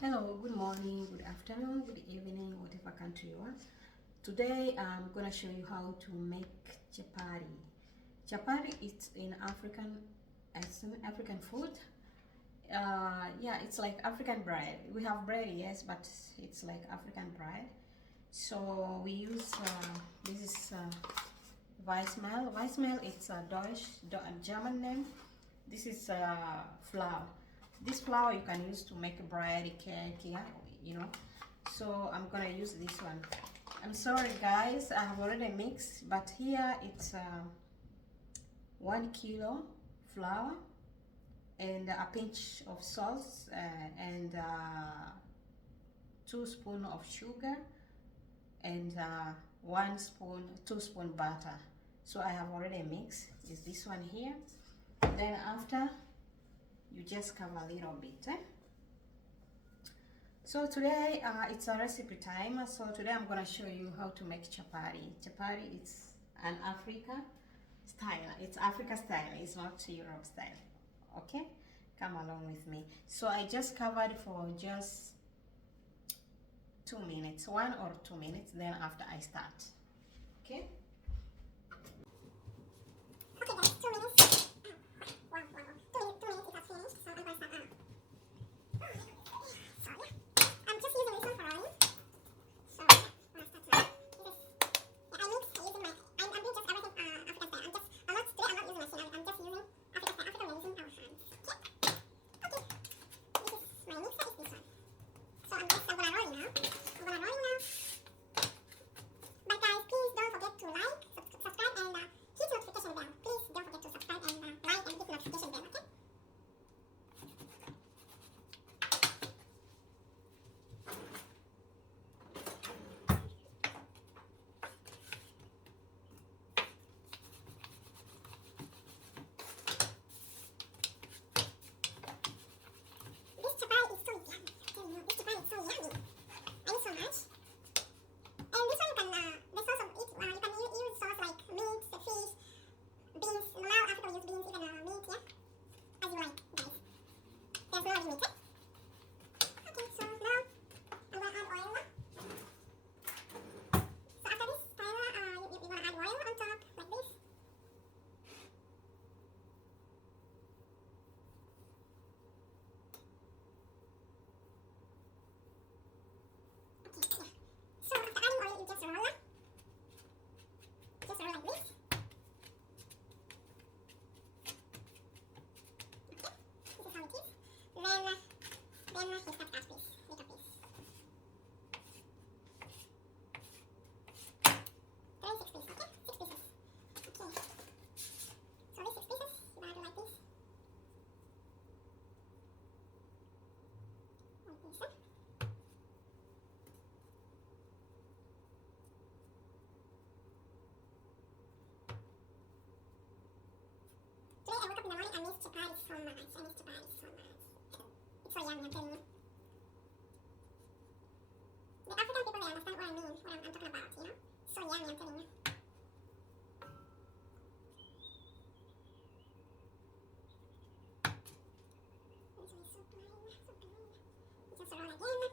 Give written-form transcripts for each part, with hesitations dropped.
Hello, good morning, good afternoon, good evening, whatever country you are. Today I'm gonna show you how to make chapati. Chapati is it's an African food. Yeah, it's like African bread. We have bread, yes, but it's like African bread. So we use this is Weissmehl. Weissmehl, it's a a German name. This is flour. This flour you can use to make bread, cake, yeah, you know. So I'm gonna use this one. I'm sorry guys, I have already mixed, but here it's 1 kilo flour and a pinch of salt and 2 spoons of sugar and 2 spoon butter. So I have already mixed. Is this one here? Then after you just cover a little bit. So today it's a recipe time. So today I'm gonna show you how to make chapati. Chapati is an Africa style. It's Africa style. It's not Europe style. Okay, come along with me. So I just covered for just 2 minutes, 1 or 2 minutes. Then after I start. Okay. Okay guys, 2 minutes. Wow, 2 minutes it has finished. So I'm gonna start now. So yeah, I'm just using this one for rolling. So yeah, I'm gonna start now. Yeah, I mix using my. I'm doing just everything African style. I'm not today. I'm not using machine. I'm just using African style. African we're using our hands. Okay. Okay. This is my mixer. Is this one. So I'm gonna roll it now. I'm gonna roll it now. But guys, please don't forget to like, subscribe, and hit notification bell. Please don't forget to subscribe and like and hit notification bell. Okay. This chapati is so yummy. I'm telling you, this chapati is so yummy. I eat so much. And this one you can, the sauce of it, you can use sauce like meat, fish, beans. Normal Africa we use beans, even meat, yeah. As you like, guys. There's no limit, eh? Okay, so now I'm gonna add oil. So after this, you're gonna add oil on top, like this. Okay, yeah. So after adding oil, you just roll it. Just roll like this. Okay, this is how it is. Then you start cut piece, little piece. 6 pieces, okay? 6 pieces. Okay. So these 6 pieces, you're gonna do like this. Like this, eh? Today I woke up in the morning, I missed chapati so much. I missed chapati so much. It's so yummy, I'm telling you. The African people, they understand what I mean, what I'm talking about, you know? So yummy, I'm telling you. This one is so plain, so plain. You just roll again.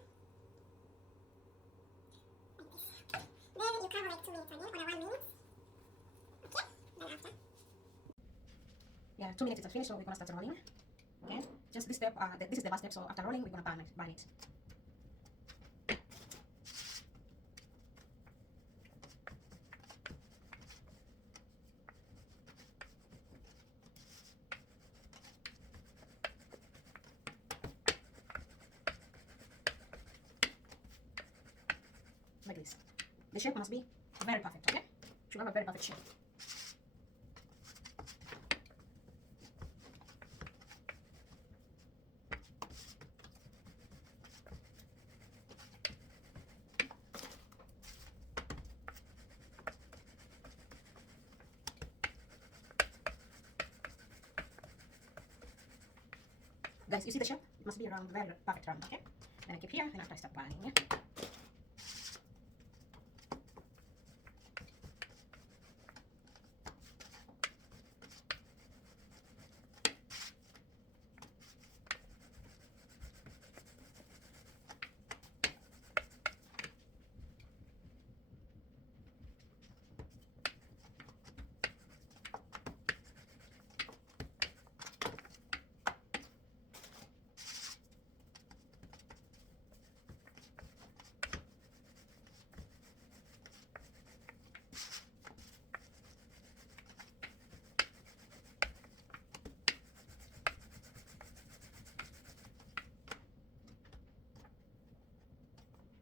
Like this. Okay. Then you cover like 2 minutes again, or 1 minute. Okay? Then after. Yeah, 2 minutes is finished, so we're gonna start rolling. Okay? Just this step, this is the last step, so after rolling, we're gonna burn it. Like this. The shape must be very perfect, okay? Should have a very perfect shape. Guys, you see the shape? It must be around, very perfect round, okay? Then I keep here, and after I start burning, yeah?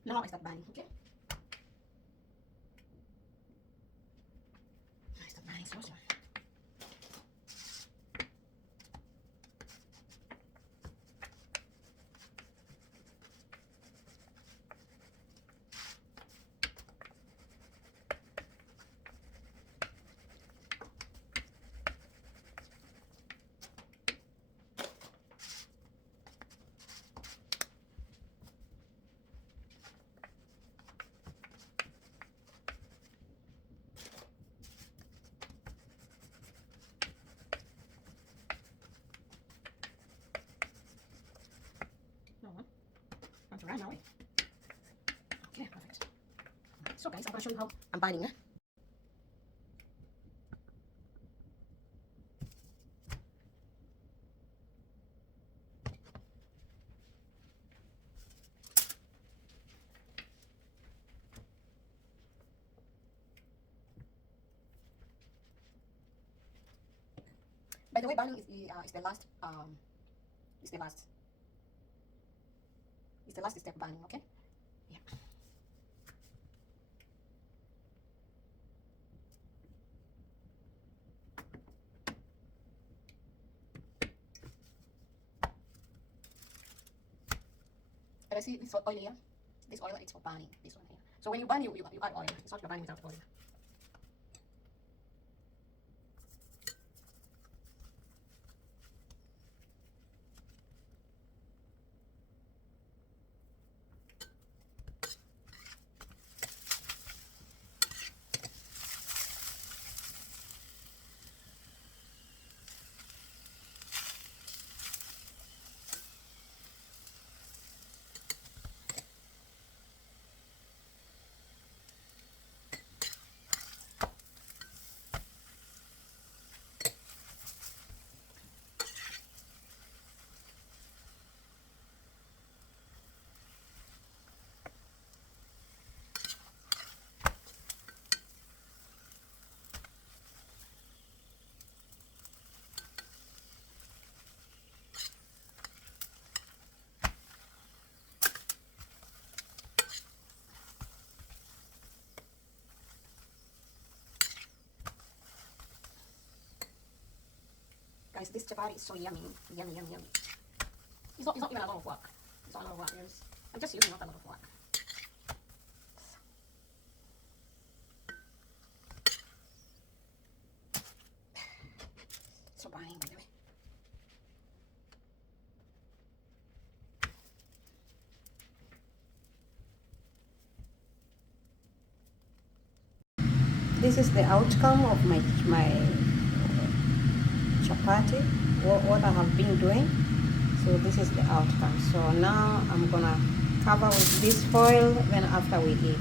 Now I start burning, okay? I start burning slow. Right now. Okay, perfect. So guys, I'm gonna show you how I'm burning. By the way, burning is the last step burning, okay? Yeah. And I see this oil here. This oil, it's for burning. This one here. So when you burn, you add oil. It's not you're burning without oil. Guys, this chapati is so yummy. Yummy, yummy, yummy. It's not even a lot of work. It's not a lot of work. I'm just using not a lot of work. So burning, by the way. This is the outcome of my chapati, what I have been doing. So this is the outcome. So now I'm gonna cover with this foil, then after we eat.